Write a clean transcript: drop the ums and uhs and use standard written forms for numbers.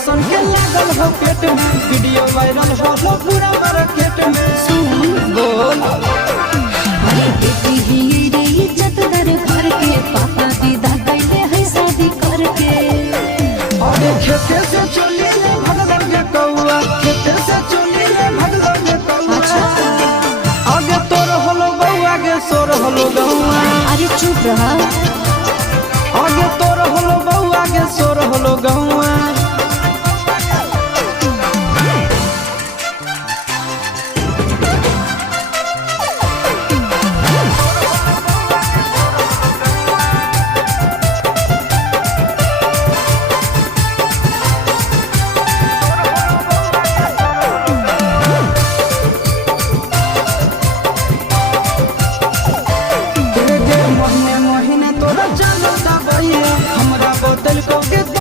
Operation के लागल हो पेट में, वीडियो वायरल हो पूरा मार्केट में। बोल अरे बेटी ही रे इज्जतदार घर के, पापा विदा कैले है शादी करके। अरे खेते से चली रे भगदड़ के कौआ, खेते से चली रे भगदड़ के कौआ। आगे तोर होलो बउआ, आगे सोर होलो गौआ। अरे चुप रहा।